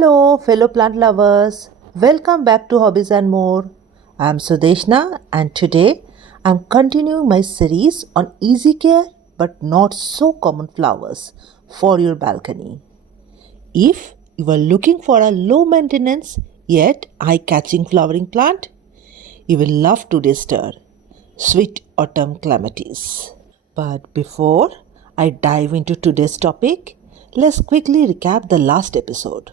Hello, fellow plant lovers. Welcome back to Hobbies and More. I'm Sudeshna, and today I'm continuing my series on easy care but not so common flowers for your balcony. If you are looking for a low maintenance yet eye catching flowering plant, you will love today's stir Sweet Autumn Clematis. But before I dive into today's topic, let's quickly recap the last episode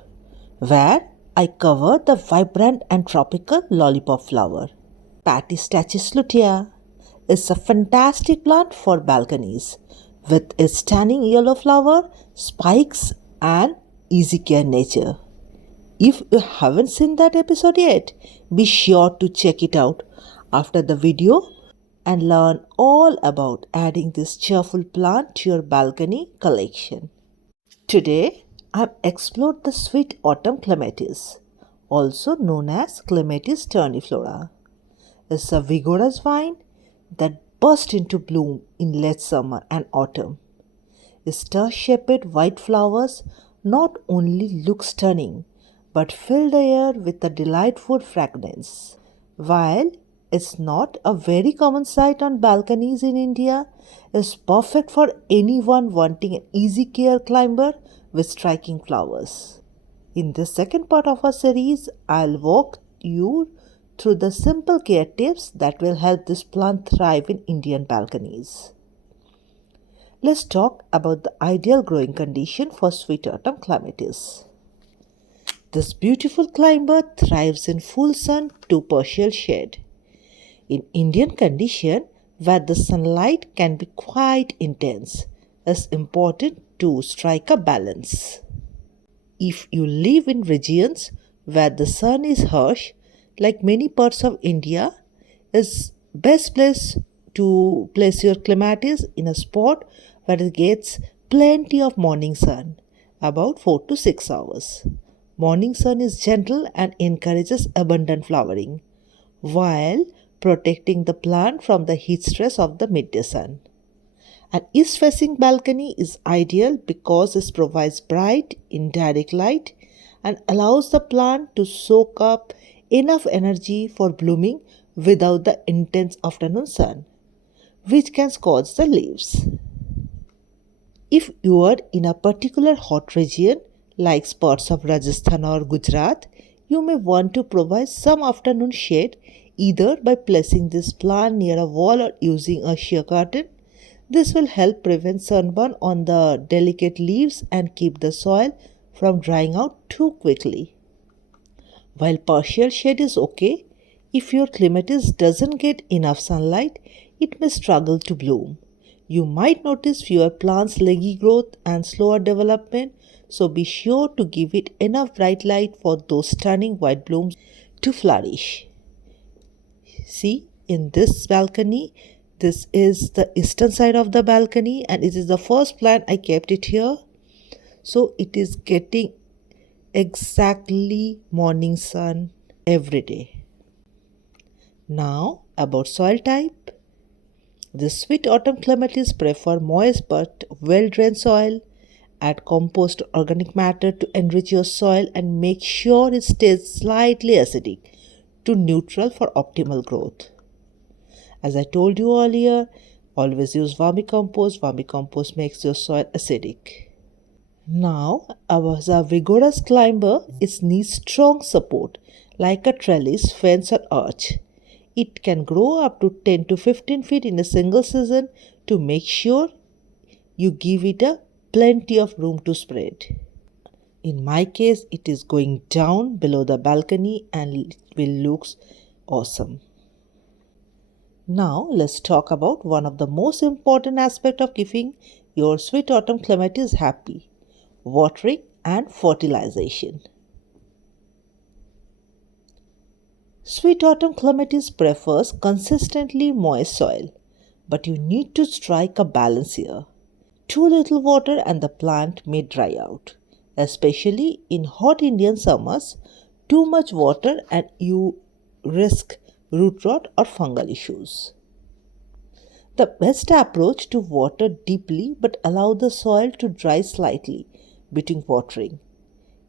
where I covered the vibrant and tropical lollipop flower. Patistachys lutea is a fantastic plant for balconies with its stunning yellow flower, spikes, and easy care nature. If you haven't seen that episode yet, be sure to check it out after the video and learn all about adding this cheerful plant to your balcony collection. Today, I've explored the sweet autumn clematis, also known as Clematis terniflora. It's a vigorous vine that bursts into bloom in late summer and autumn. Its star-shaped white flowers not only look stunning but fill the air with a delightful fragrance. While it's not a very common sight on balconies in India, it's perfect for anyone wanting an easy care climber with striking flowers. In the second part of our series, I'll walk you through the simple care tips that will help this plant thrive in Indian balconies. Let's talk about the ideal growing condition for sweet autumn clematis. This beautiful climber thrives in full sun to partial shade. In Indian condition, where the sunlight can be quite intense, it's important to strike a balance. If you live in regions where the sun is harsh, like many parts of India, it's best place to place your clematis in a spot where it gets plenty of morning sun, about 4 to 6 hours. Morning sun is gentle and encourages abundant flowering, while protecting the plant from the heat stress of the midday sun. An east-facing balcony is ideal because it provides bright, indirect light and allows the plant to soak up enough energy for blooming without the intense afternoon sun, which can scorch the leaves. If you are in a particular hot region, like parts of Rajasthan or Gujarat, you may want to provide some afternoon shade either by placing this plant near a wall or using a sheer curtain. This will help prevent sunburn on the delicate leaves and keep the soil from drying out too quickly. While partial shade is okay, if your clematis doesn't get enough sunlight, it may struggle to bloom. You might notice fewer plants' leggy growth and slower development, so be sure to give it enough bright light for those stunning white blooms to flourish. See, in this balcony, this is the eastern side of the balcony and it is the first plant I kept it here. So it is getting exactly morning sun every day. Now about soil type. The sweet autumn clematis prefer moist but well-drained soil. Add compost or organic matter to enrich your soil and make sure it stays slightly acidic to neutral for optimal growth. As I told you earlier, always use vermicompost. Vermicompost makes your soil acidic. Now, as a vigorous climber, it needs strong support like a trellis, fence or arch. It can grow up to 10 to 15 feet in a single season to make sure you give it a plenty of room to spread. In my case, it is going down below the balcony and it will look awesome. Now let's talk about one of the most important aspects of keeping your sweet autumn clematis happy: watering and fertilization. Sweet autumn clematis prefers consistently moist soil, but you need to strike a balance here. Too little water and the plant may dry out, especially in hot Indian summers. Too much water and you risk root rot or fungal issues. The best approach to water deeply but allow the soil to dry slightly between watering.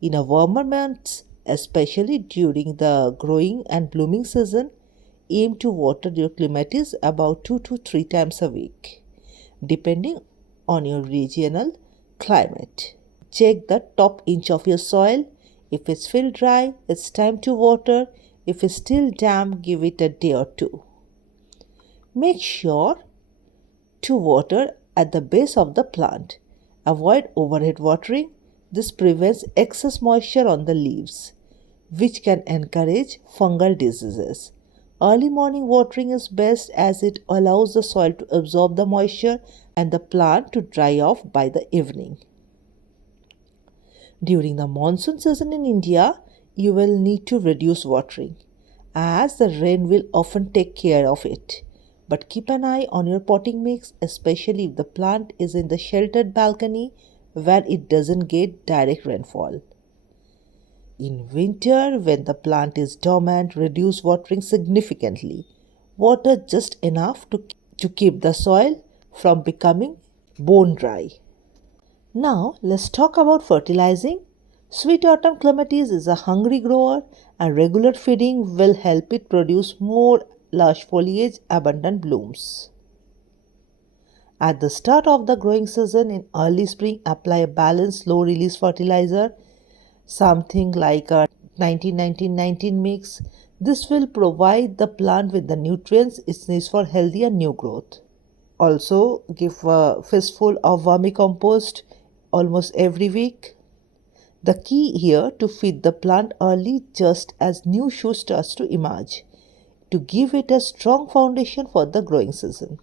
In a warmer months, especially during the growing and blooming season, aim to water your clematis about 2 to 3 times a week, depending on your regional climate. Check the top inch of your soil. If it's still dry, it's time to water. If it's still damp, give it a day or two. Make sure to water at the base of the plant. Avoid overhead watering. This prevents excess moisture on the leaves, which can encourage fungal diseases. Early morning watering is best as it allows the soil to absorb the moisture and the plant to dry off by the evening. During the monsoon season in India, you will need to reduce watering as the rain will often take care of it. But keep an eye on your potting mix, especially if the plant is in the sheltered balcony where it doesn't get direct rainfall. In winter, when the plant is dormant, reduce watering significantly. Water just enough to keep the soil from becoming bone dry. Now, let's talk about fertilizing. Sweet autumn clematis is a hungry grower, and regular feeding will help it produce more lush foliage, abundant blooms. At the start of the growing season in early spring, apply a balanced slow release fertilizer, something like a 19-19-19 mix. This will provide the plant with the nutrients it needs for healthy and new growth. Also, give a fistful of vermicompost almost every week. The key here to feed the plant early just as new shoots starts to emerge to give it a strong foundation for the growing season.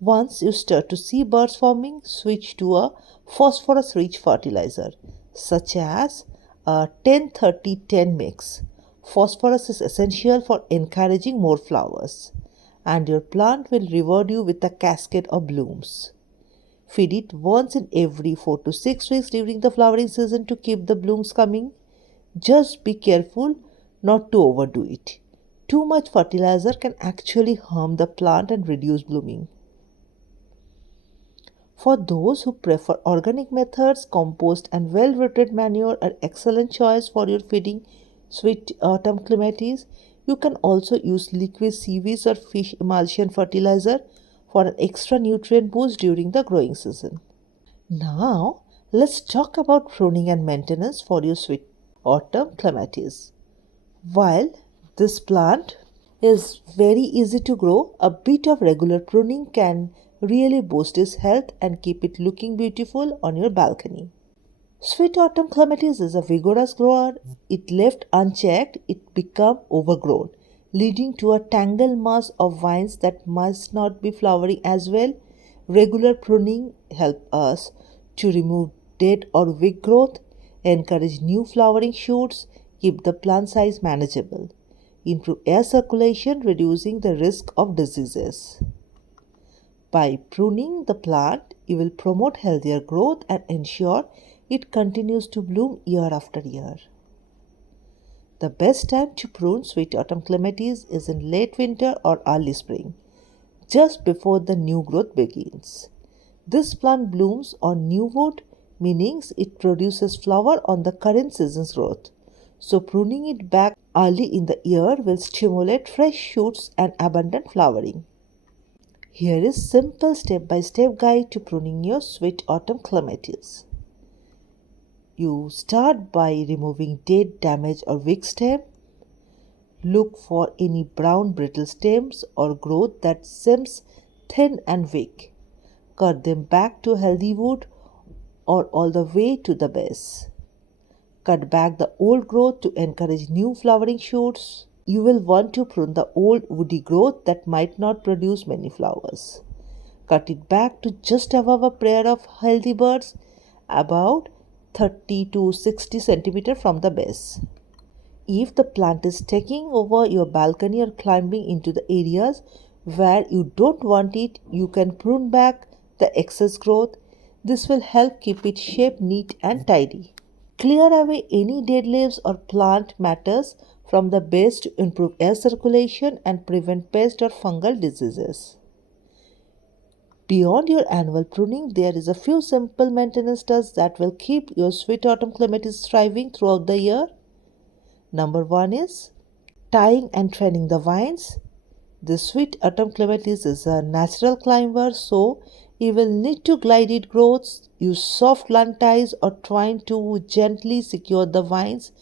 Once you start to see buds forming, switch to a phosphorus rich fertilizer such as a 10-30-10 mix. Phosphorus is essential for encouraging more flowers, and your plant will reward you with a cascade of blooms. Feed it once in every 4 to 6 weeks during the flowering season to keep the blooms coming. Just be careful not to overdo it. Too much fertilizer can actually harm the plant and reduce blooming. For those who prefer organic methods, compost and well-rooted manure are excellent choice for your feeding sweet autumn clematis. You can also use liquid seaweed or fish emulsion fertilizer for an extra nutrient boost during the growing season. Now, let's talk about pruning and maintenance for your sweet autumn clematis. While this plant is very easy to grow, a bit of regular pruning can really boost its health and keep it looking beautiful on your balcony. Sweet autumn clematis is a vigorous grower. If left unchecked, it becomes overgrown, leading to a tangled mass of vines that must not be flowering as well. Regular pruning helps us to remove dead or weak growth, encourage new flowering shoots, keep the plant size manageable, improve air circulation, reducing the risk of diseases. By pruning the plant, you will promote healthier growth and ensure it continues to bloom year after year. The best time to prune sweet autumn clematis is in late winter or early spring, just before the new growth begins. This plant blooms on new wood, meaning it produces flower on the current season's growth. So pruning it back early in the year will stimulate fresh shoots and abundant flowering. Here is simple step-by-step guide to pruning your sweet autumn clematis. You start by removing dead, damaged or weak stem. Look for any brown brittle stems or growth that seems thin and weak. Cut them back to healthy wood or all the way to the base. Cut back the old growth to encourage new flowering shoots. You will want to prune the old woody growth that might not produce many flowers. Cut it back to just above a pair of healthy buds, about 30 to 60 centimeters from the base. If the plant is taking over your balcony or climbing into the areas where you don't want it, you can prune back the excess growth. This will help keep its shape neat and tidy. Clear away any dead leaves or plant matters from the base to improve air circulation and prevent pest or fungal diseases. Beyond your annual pruning, there is a few simple maintenance tasks that will keep your sweet autumn clematis thriving throughout the year. Number one is tying and training the vines. The sweet autumn clematis is a natural climber, so you will need to glide its growth, use soft lawn ties or twine to gently secure the vines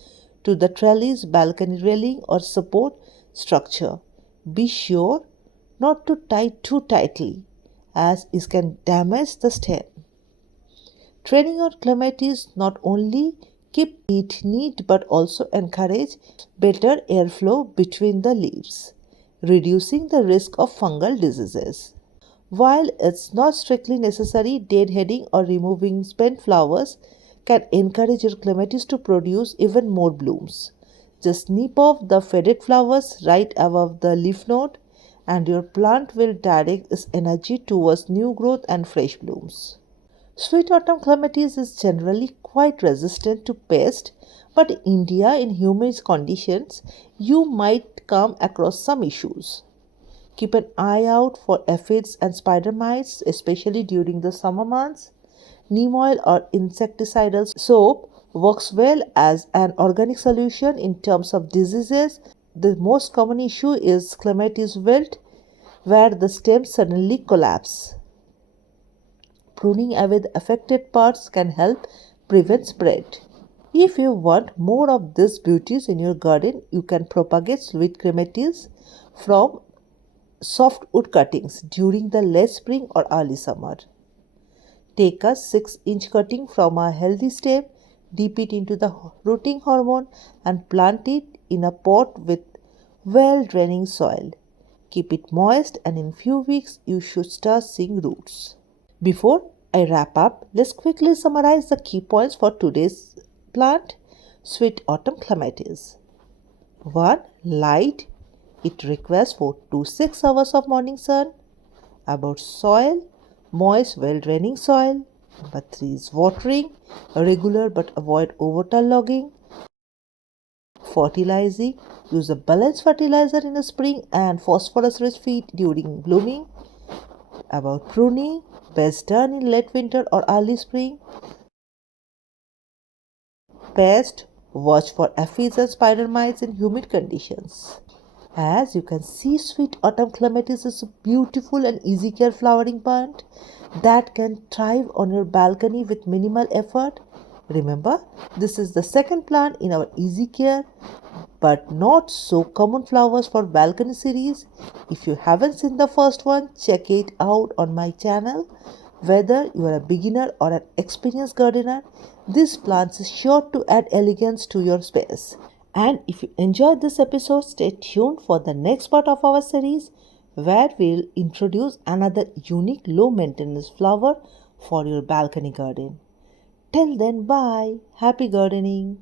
to the trellis, balcony railing or support structure. Be sure not to tie too tightly as it can damage the stem. Training your clematis not only keep it neat but also encourage better airflow between the leaves, reducing the risk of fungal diseases. While it's not strictly necessary, deadheading or removing spent flowers can encourage your clematis to produce even more blooms. Just snip off the faded flowers right above the leaf node, and your plant will direct its energy towards new growth and fresh blooms. Sweet autumn clematis is generally quite resistant to pests, but in India, in humid conditions, you might come across some issues. Keep an eye out for aphids and spider mites, especially during the summer months. Neem oil or insecticidal soap works well as an organic solution in terms of diseases. The most common issue is clematis wilt, where the stems suddenly collapse. Pruning away the affected parts can help prevent spread. If you want more of these beauties in your garden, you can propagate sweet clematis from softwood cuttings during the late spring or early summer. Take a 6-inch cutting from a healthy stem, dip it into the rooting hormone, and plant it in a pot with well draining soil. Keep it moist, and in few weeks you should start seeing roots. Before I wrap up, let's quickly summarize the key points for today's plant, sweet autumn clematis. 1. Light. It requires 4 to 6 hours of morning sun. About soil, moist, well draining soil. Number 3 is watering, regular but avoid overlogging. Fertilizing, use a balanced fertilizer in the spring and phosphorus rich feed during blooming. About pruning, best done in late winter or early spring. Pest, watch for aphids and spider mites in humid conditions. As you can see, sweet autumn clematis is a beautiful and easy care flowering plant that can thrive on your balcony with minimal effort. Remember, this is the second plant in our easy care but not so common flowers for balcony series. If you haven't seen the first one, check it out on my channel. Whether you are a beginner or an experienced gardener, this plant is sure to add elegance to your space. And if you enjoyed this episode, stay tuned for the next part of our series where we'll introduce another unique low maintenance flower for your balcony garden. Till then, bye. Happy gardening.